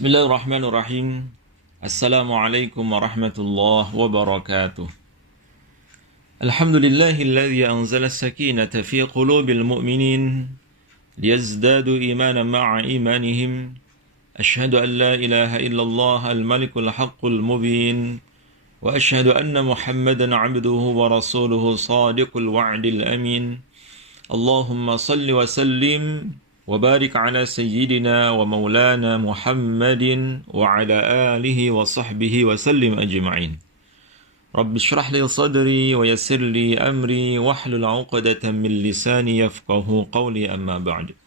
Bismillahirrahmanirrahim. Assalamualaikum warahmatullahi wabarakatuh. Alhamdulillahilladzi anzala as-sakinata fi qulubil mu'minin liyazdadu imanan ma'a imanihim. Ashhadu an la ilaha illallah al-malikul haqqul mubin wa ashhadu anna Muhammadan 'abduhu wa rasuluhu shadiqul wa'dil amin. Allahumma salli wa sallim وبارك على سيدنا ومولانا محمد وعلى آله وصحبه وسلم أجمعين رب اشرح لي صدري ويسر لي أمري واحلل عقدة من لساني يفقه قولي أما بعد.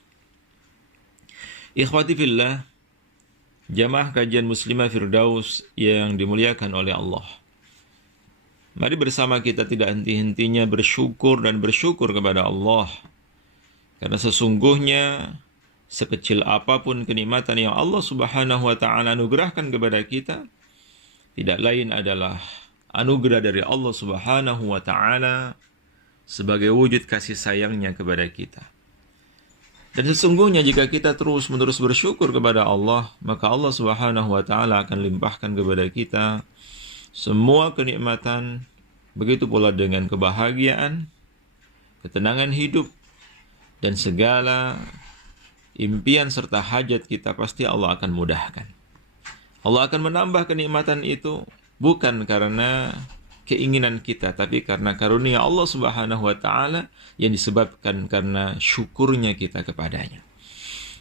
Ikhwati fillah, jamaah kajian Muslimah Firdaus yang dimuliakan oleh Allah, mari bersama kita tidak henti-hentinya bersyukur dan bersyukur kepada Allah. Karena sesungguhnya sekecil apapun kenikmatan yang Allah Subhanahu wa taala anugerahkan kepada kita, tidak lain adalah anugerah dari Allah Subhanahu wa taala sebagai wujud kasih sayangnya kepada kita. Dan sesungguhnya jika kita terus-menerus bersyukur kepada Allah, maka Allah Subhanahu wa taala akan limpahkan kepada kita semua kenikmatan, begitu pula dengan kebahagiaan, ketenangan hidup, dan segala impian serta hajat kita pasti Allah akan mudahkan. Allah akan menambah kenikmatan itu bukan karena keinginan kita, tapi karena karunia Allah Subhanahu wa taala yang disebabkan karena syukurnya kita kepadanya.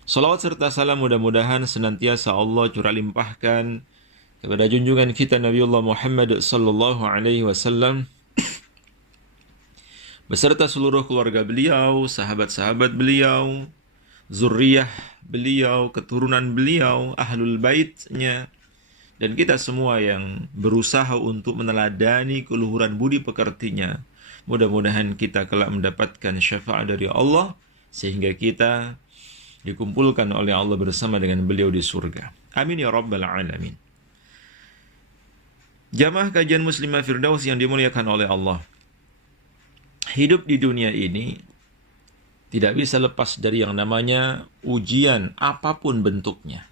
Salawat serta salam mudah-mudahan senantiasa Allah curah limpahkan kepada junjungan kita Nabiullah Muhammad sallallahu alaihi wasallam beserta seluruh keluarga beliau, sahabat-sahabat beliau, zuriyah beliau, keturunan beliau, ahlul baitnya, dan kita semua yang berusaha untuk meneladani keluhuran budi pekertinya. Mudah-mudahan kita kelak mendapatkan syafaat dari Allah, sehingga kita dikumpulkan oleh Allah bersama dengan beliau di surga. Amin ya rabbal alamin. Jamaah kajian Muslimah Firdaus yang dimuliakan oleh Allah, hidup di dunia ini tidak bisa lepas dari yang namanya ujian apapun bentuknya.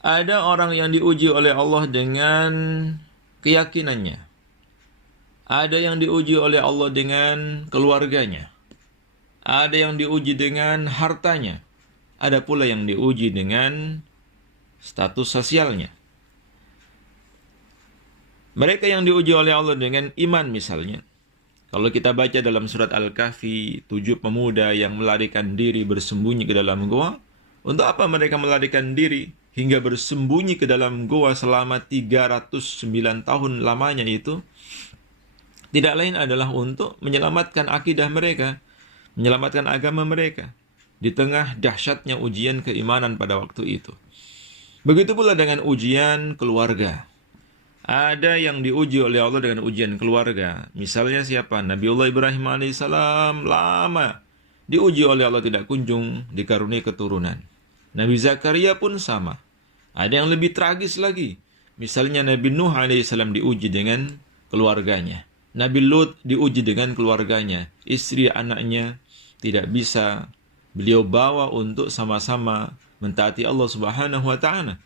Ada orang yang diuji oleh Allah dengan keyakinannya. Ada yang diuji oleh Allah dengan keluarganya. Ada yang diuji dengan hartanya. Ada pula yang diuji dengan status sosialnya. Mereka yang diuji oleh Allah dengan iman misalnya. Kalau kita baca dalam surat Al-Kahfi, 7 pemuda yang melarikan diri bersembunyi ke dalam goa. Untuk apa mereka melarikan diri hingga bersembunyi ke dalam goa selama 309 tahun lamanya itu? Tidak lain adalah untuk menyelamatkan akidah mereka, menyelamatkan agama mereka di tengah dahsyatnya ujian keimanan pada waktu itu. Begitu pula dengan ujian keluarga. Ada yang diuji oleh Allah dengan ujian keluarga. Misalnya siapa? Nabiullah Ibrahim alaihissalam lama diuji oleh Allah tidak kunjung dikaruniai keturunan. Nabi Zakaria pun sama. Ada yang lebih tragis lagi. Misalnya Nabi Nuh alaihissalam diuji dengan keluarganya. Nabi Lut diuji dengan keluarganya. Istri anaknya tidak bisa beliau bawa untuk sama-sama mentaati Allah Subhanahu wa taala.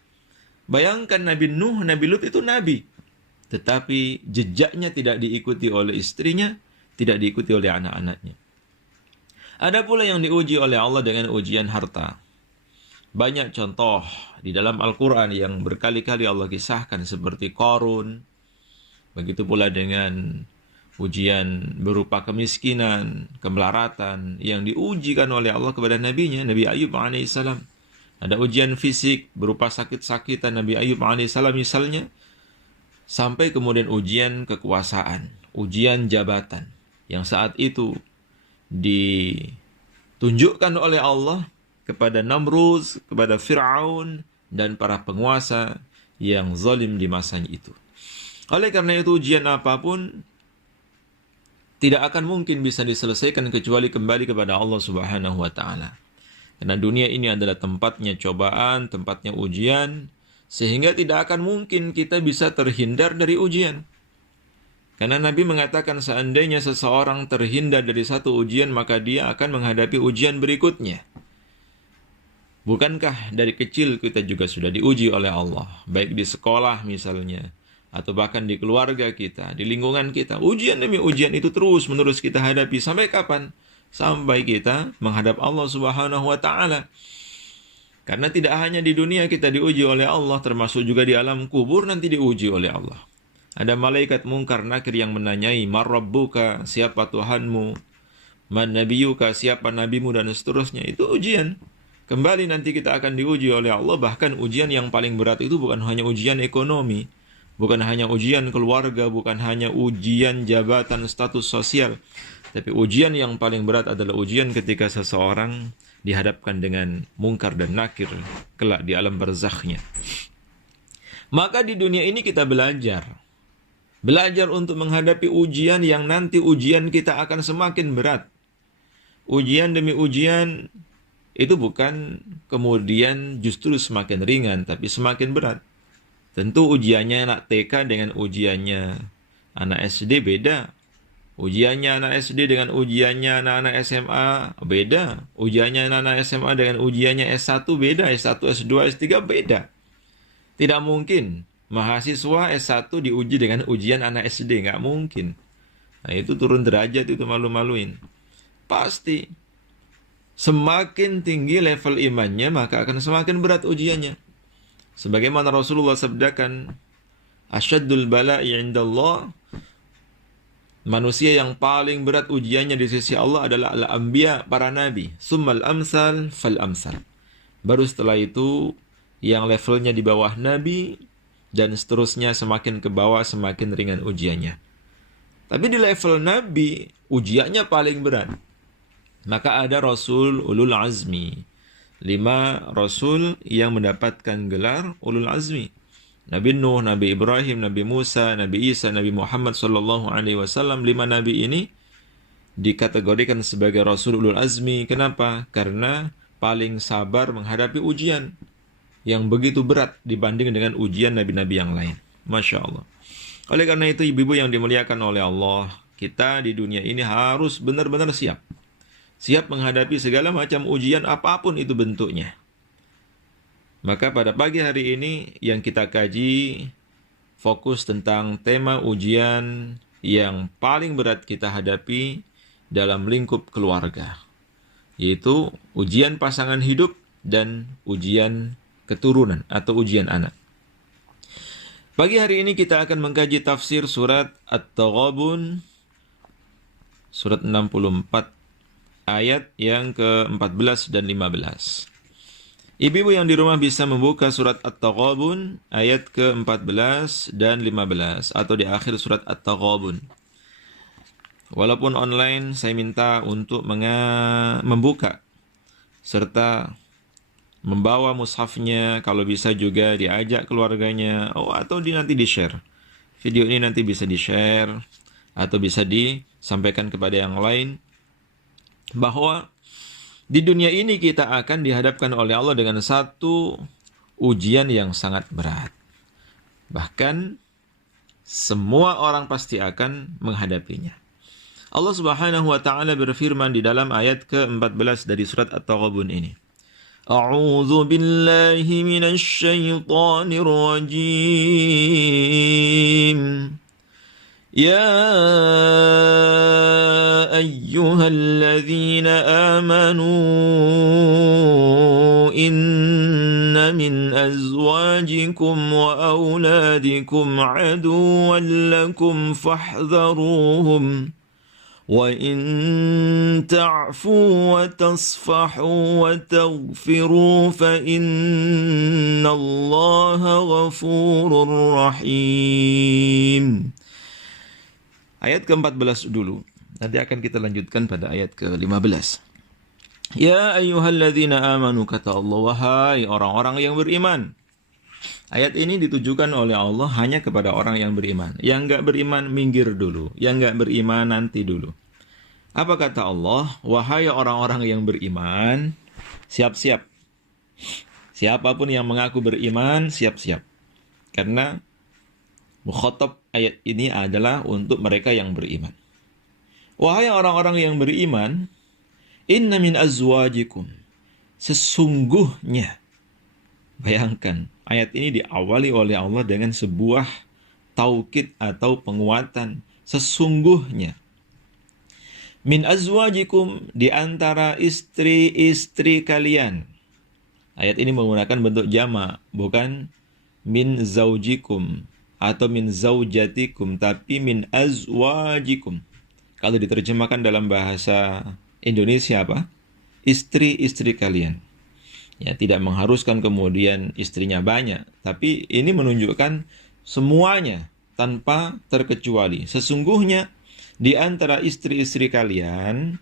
Bayangkan Nabi Nuh, Nabi Lut itu nabi, tetapi jejaknya tidak diikuti oleh istrinya, tidak diikuti oleh anak-anaknya. Ada pula yang diuji oleh Allah dengan ujian harta. Banyak contoh di dalam Al-Quran yang berkali-kali Allah kisahkan seperti Qarun. Begitu pula dengan ujian berupa kemiskinan, kemelaratan yang diujikan oleh Allah kepada nabinya, Nabi Ayub alaihissalam. Ada ujian fisik berupa sakit-sakitan Nabi Ayub alaihissalam misalnya, sampai kemudian ujian kekuasaan, ujian jabatan yang saat itu ditunjukkan oleh Allah kepada Namrud, kepada Fir'aun, dan para penguasa yang zalim di masanya itu. Oleh karena itu ujian apapun tidak akan mungkin bisa diselesaikan kecuali kembali kepada Allah Subhanahu wa taala. Karena dunia ini adalah tempatnya cobaan, tempatnya ujian, sehingga tidak akan mungkin kita bisa terhindar dari ujian. Karena Nabi mengatakan seandainya seseorang terhindar dari satu ujian, maka dia akan menghadapi ujian berikutnya. Bukankah dari kecil kita juga sudah diuji oleh Allah, baik di sekolah misalnya, atau bahkan di keluarga kita, di lingkungan kita. Ujian demi ujian itu terus-menerus kita hadapi. Sampai kapan? Sampai kita menghadap Allah Subhanahu wa Ta'ala. Karena tidak hanya di dunia kita diuji oleh Allah, termasuk juga di alam kubur nanti diuji oleh Allah. Ada malaikat mungkar nakir yang menanyai, "Man rabbuka?" Siapa Tuhanmu? "Man nabiyuka?" Siapa nabimu? Dan seterusnya. Itu ujian. Kembali nanti kita akan diuji oleh Allah. Bahkan ujian yang paling berat itu bukan hanya ujian ekonomi, bukan hanya ujian keluarga, bukan hanya ujian jabatan status sosial, tapi ujian yang paling berat adalah ujian ketika seseorang dihadapkan dengan mungkar dan nakir kelak di alam barzakhnya. Maka di dunia ini kita belajar untuk menghadapi ujian yang nanti ujian kita akan semakin berat. Ujian demi ujian itu bukan kemudian justru semakin ringan, tapi semakin berat. Tentu ujiannya anak TK dengan ujiannya anak SD beda. Ujiannya anak SD dengan ujiannya anak-anak SMA beda. Ujiannya anak-anak SMA dengan ujiannya S1 beda. S1, S2, S3 beda. Tidak mungkin mahasiswa S1 diuji dengan ujian anak SD. Nggak mungkin. Nah itu turun derajat, itu malu-maluin. Pasti. Semakin tinggi level imannya, maka akan semakin berat ujiannya. Sebagaimana Rasulullah sabdakan, "Asyaddul bala'i 'indallah", manusia yang paling berat ujiannya di sisi Allah adalah al-anbiya, para nabi. Summal amsal fal amsal. Baru setelah itu yang levelnya di bawah nabi, dan seterusnya semakin ke bawah semakin ringan ujiannya. Tapi di level nabi, ujiannya paling berat. Maka ada Rasul Ulul Azmi. 5 Rasul yang mendapatkan gelar Ulul Azmi. Nabi Nuh, Nabi Ibrahim, Nabi Musa, Nabi Isa, Nabi Muhammad sallallahu alaihi wasallam. 5 nabi ini dikategorikan sebagai Rasul Ulul Azmi. Kenapa? Karena paling sabar menghadapi ujian yang begitu berat dibanding dengan ujian nabi-nabi yang lain. Masya Allah. Oleh karena itu, ibu-ibu yang dimuliakan oleh Allah, kita di dunia ini harus benar-benar siap. Siap menghadapi segala macam ujian apapun itu bentuknya. Maka pada pagi hari ini yang kita kaji fokus tentang tema ujian yang paling berat kita hadapi dalam lingkup keluarga, yaitu ujian pasangan hidup dan ujian keturunan atau ujian anak. Pagi hari ini kita akan mengkaji tafsir surat At-Taghabun, surat 64, ayat yang ke-14 dan 15. Ibu-ibu yang di rumah bisa membuka surat At-Taghabun ayat ke-14 dan 15 atau di akhir surat At-Taghabun. Walaupun online, saya minta untuk membuka serta membawa mushafnya, kalau bisa juga diajak keluarganya, atau nanti di-share. Video ini nanti bisa di-share atau bisa disampaikan kepada yang lain, bahwa di dunia ini kita akan dihadapkan oleh Allah dengan satu ujian yang sangat berat. Bahkan semua orang pasti akan menghadapinya. Allah Subhanahu wa Ta'ala berfirman di dalam ayat ke-14 dari surat At-Taghabun ini. A'udzu billahi minasy syaithanir rajim. Ya ayyuhalladzina amanu inna min azwajikum wa auladikum aduwwan lakum fahdharuhum wa in ta'fu wa tasfahu wa taghfiru fa innallaha ghafurur rahim. Ayat ke-14 dulu. Nanti akan kita lanjutkan pada ayat ke-15. Ya ayyuhalladzina amanu, kata Allah, wahai orang-orang yang beriman. Ayat ini ditujukan oleh Allah hanya kepada orang yang beriman. Yang enggak beriman, minggir dulu. Yang enggak beriman, nanti dulu. Apa kata Allah? Wahai orang-orang yang beriman, siap-siap. Siapapun yang mengaku beriman, siap-siap. Karena mukhatab ayat ini adalah untuk mereka yang beriman. Wahai orang-orang yang beriman, inna min azwajikum, sesungguhnya. Bayangkan, ayat ini diawali oleh Allah dengan sebuah taukid atau penguatan. Sesungguhnya. Min azwajikum, di antara istri-istri kalian. Ayat ini menggunakan bentuk jama, bukan min zaujikum atau min zaujatikum, tapi min azwajikum. Kalau diterjemahkan dalam bahasa Indonesia apa? Istri-istri kalian. Ya, tidak mengharuskan kemudian istrinya banyak, tapi ini menunjukkan semuanya tanpa terkecuali. Sesungguhnya di antara istri-istri kalian,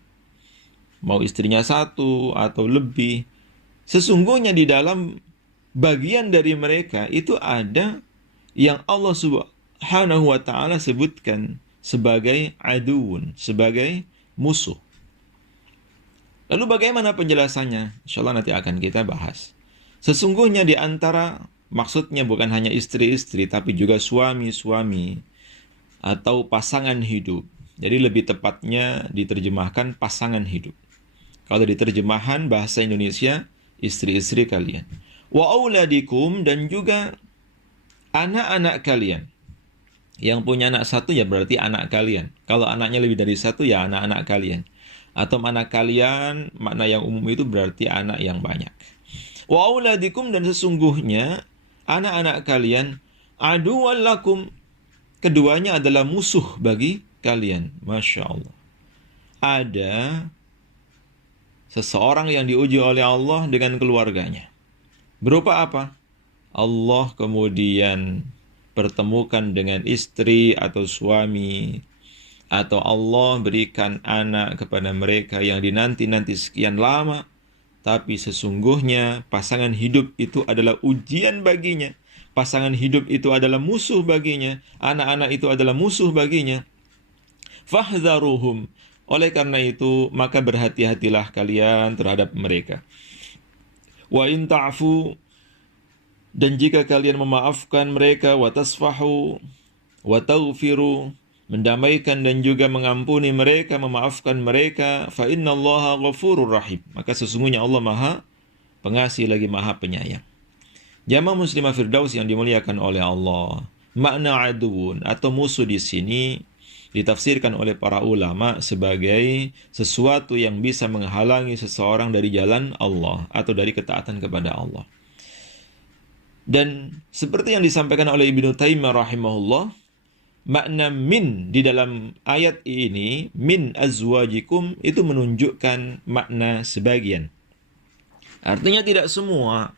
mau istrinya satu atau lebih, sesungguhnya di dalam bagian dari mereka itu ada yang Allah Subhanahu wa ta'ala sebutkan sebagai aduun, sebagai musuh. Lalu bagaimana penjelasannya? InsyaAllah nanti akan kita bahas. Sesungguhnya di antara, maksudnya bukan hanya istri-istri, tapi juga suami-suami atau pasangan hidup. Jadi lebih tepatnya diterjemahkan pasangan hidup. Kalau diterjemahan bahasa Indonesia, istri-istri kalian. Wa auladikum, dan juga anak-anak kalian. Yang punya anak satu ya berarti anak kalian. Kalau anaknya lebih dari satu ya anak-anak kalian. Atau anak kalian, makna yang umum itu berarti anak yang banyak. Wa auladikum, dan sesungguhnya anak-anak kalian, aduwwan lakum, keduanya adalah musuh bagi kalian. Masya Allah. Ada seseorang yang diuji oleh Allah dengan keluarganya. Berupa apa? Allah kemudian pertemukan dengan istri atau suami, atau Allah berikan anak kepada mereka yang dinanti-nanti sekian lama, tapi sesungguhnya pasangan hidup itu adalah ujian baginya. Pasangan hidup itu adalah musuh baginya. Anak-anak itu adalah musuh baginya. Fahdharuhum. Oleh karena itu, maka berhati-hatilah kalian terhadap mereka. Wa in ta'fu, dan jika kalian memaafkan mereka, wa tasfahu, wa taghfiru, mendamaikan dan juga mengampuni mereka, memaafkan mereka, fa innallaha ghafurur rahim, maka sesungguhnya Allah Maha Pengasih lagi Maha Penyayang. Jamaah muslimah Firdaus yang dimuliakan oleh Allah, makna aduun atau musuh di sini ditafsirkan oleh para ulama sebagai sesuatu yang bisa menghalangi seseorang dari jalan Allah atau dari ketaatan kepada Allah. Dan seperti yang disampaikan oleh Ibnu Taimiyah rahimahullah, makna min di dalam ayat ini, min azwajikum, itu menunjukkan makna sebagian. Artinya tidak semua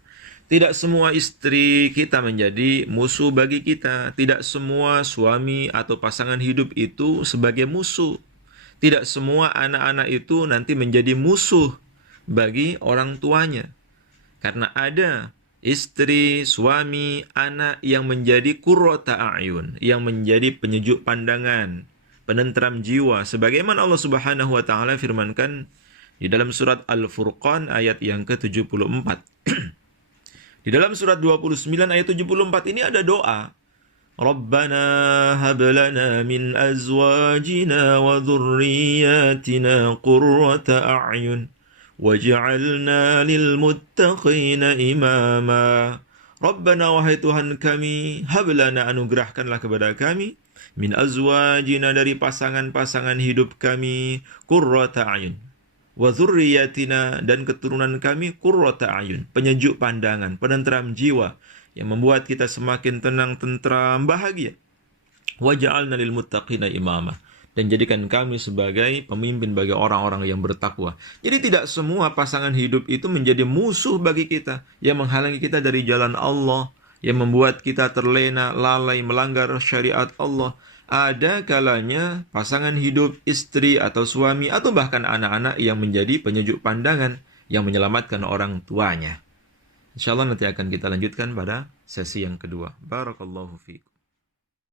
istri kita menjadi musuh bagi kita. Tidak semua suami atau pasangan hidup itu sebagai musuh. Tidak semua anak-anak itu nanti menjadi musuh bagi orang tuanya. Karena ada istri, suami, anak yang menjadi qurrata a'yun, yang menjadi penyejuk pandangan, penentram jiwa. Sebagaimana Allah Subhanahu wa taala firmankan di dalam surat Al-Furqan ayat yang ke-74. Di dalam surat 29 ayat 74 ini ada doa. Rabbana hab lana min azwajina wa dhurriyyatina qurrata a'yun waj'alna lil muttaqina imama. Rabbana, wahai Tuhan kami, hablana, anugerahkanlah kepada kami, min azwajina, dari pasangan-pasangan hidup kami, qurrata a'yun, wa dzurriyyatina, dan keturunan kami, qurrata a'yun, penyejuk pandangan, penentram jiwa, yang membuat kita semakin tenang, tentram, bahagia. Waj'alna lil muttaqina imama, dan jadikan kami sebagai pemimpin bagi orang-orang yang bertakwa. Jadi tidak semua pasangan hidup itu menjadi musuh bagi kita, yang menghalangi kita dari jalan Allah, yang membuat kita terlena, lalai, melanggar syariat Allah. Ada kalanya pasangan hidup, istri atau suami, atau bahkan anak-anak yang menjadi penyejuk pandangan, yang menyelamatkan orang tuanya. InsyaAllah nanti akan kita lanjutkan pada sesi yang kedua. Barakallahu fiikum.